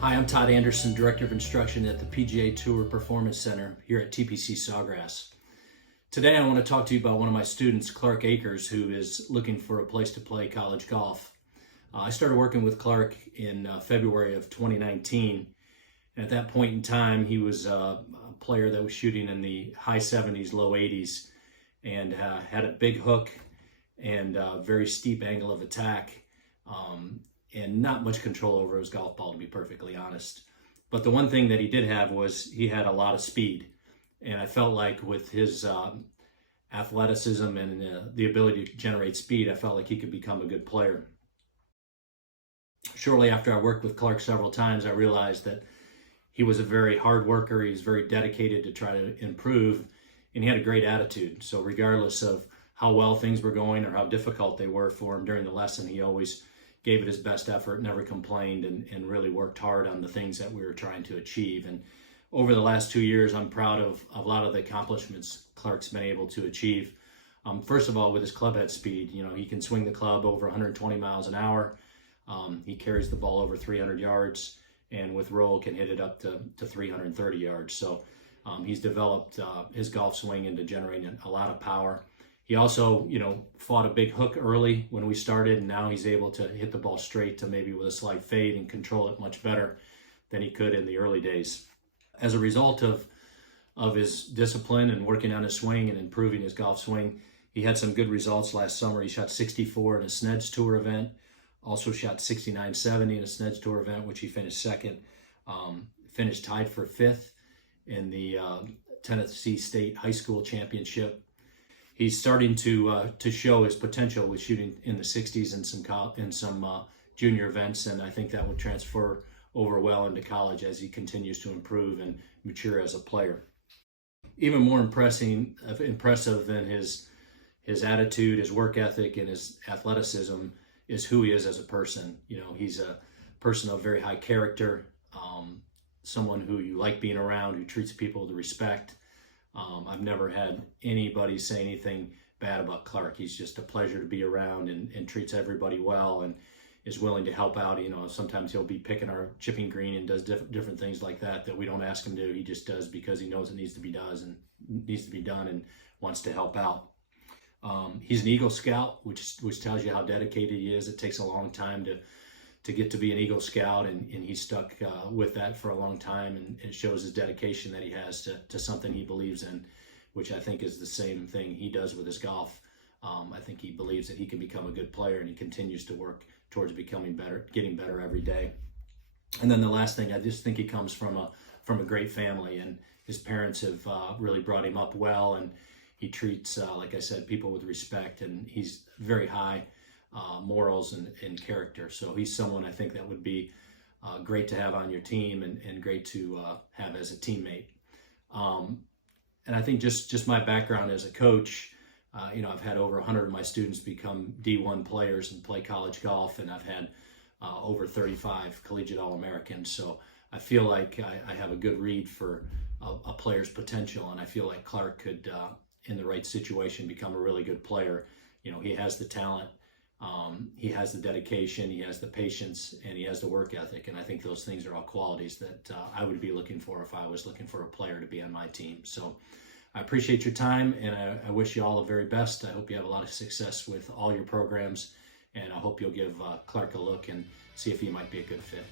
Hi, I'm Todd Anderson, Director of Instruction at the PGA Tour Performance Center here at TPC Sawgrass. Today I want to talk to you about one of my students, Clark Akers, who is looking for a place to play college golf. I started working with Clark in February of 2019, and at that point in time he was a player that was shooting in the high 70s, low 80s, and had a big hook and a very steep angle of attack. And not much control over his golf ball, to be perfectly honest. But the one thing that he did have was he had a lot of speed. And I felt like with his athleticism and the ability to generate speed, I felt like he could become a good player. Shortly after I worked with Clark several times, I realized that he was a very hard worker. He was very dedicated to try to improve, and he had a great attitude. So regardless of how well things were going or how difficult they were for him during the lesson, he always gave it his best effort, never complained, and really worked hard on the things that we were trying to achieve. And over the last 2 years, I'm proud of a lot of the accomplishments Clark's been able to achieve. First of all, with his club head speed, he can swing the club over 120 miles an hour. He carries the ball over 300 yards, and with roll can hit it up to 330 yards. So he's developed his golf swing into generating a lot of power. He also, fought a big hook early when we started, and now he's able to hit the ball straight to maybe with a slight fade and control it much better than he could in the early days. As a result of his discipline and working on his swing and improving his golf swing, he had some good results last summer. He shot 64 in a Sneds Tour event, also shot 69-70 in a Sneds Tour event, which he finished second. Finished tied for fifth in the Tennessee State High School Championship. He's starting to show his potential with shooting in the 60s in some junior events, and I think that will transfer over well into college as he continues to improve and mature as a player. Even more impressive than his attitude, his work ethic, and his athleticism is who he is as a person. He's a person of very high character, someone who you like being around, who treats people with respect. I've never had anybody say anything bad about Clark. He's just a pleasure to be around and treats everybody well and is willing to help out. Sometimes he'll be picking our chipping green and does different things like that we don't ask him to. He just does because he knows it needs to be done and wants to help out. He's an Eagle Scout, which tells you how dedicated he is. It takes a long time to get to be an Eagle Scout, and he's stuck with that for a long time, and it shows his dedication that he has to something he believes in, which I think is the same thing he does with his golf. I think he believes that he can become a good player, and he continues to work towards becoming better, getting better every day. And then the last thing, I just think he comes from a great family, and his parents have really brought him up well, and he treats, like I said, people with respect, and he's very high morals and character. So he's someone I think that would be great to have on your team and great to have as a teammate. And I think just my background as a coach, I've had over 100 of my students become D1 players and play college golf, and I've had over 35 collegiate All-Americans. So I feel like I have a good read for a player's potential, and I feel like Clark could, in the right situation, become a really good player. He has the talent. He has the dedication, he has the patience, and he has the work ethic. And I think those things are all qualities that I would be looking for if I was looking for a player to be on my team. So I appreciate your time, and I wish you all the very best. I hope you have a lot of success with all your programs, and I hope you'll give Clark a look and see if he might be a good fit.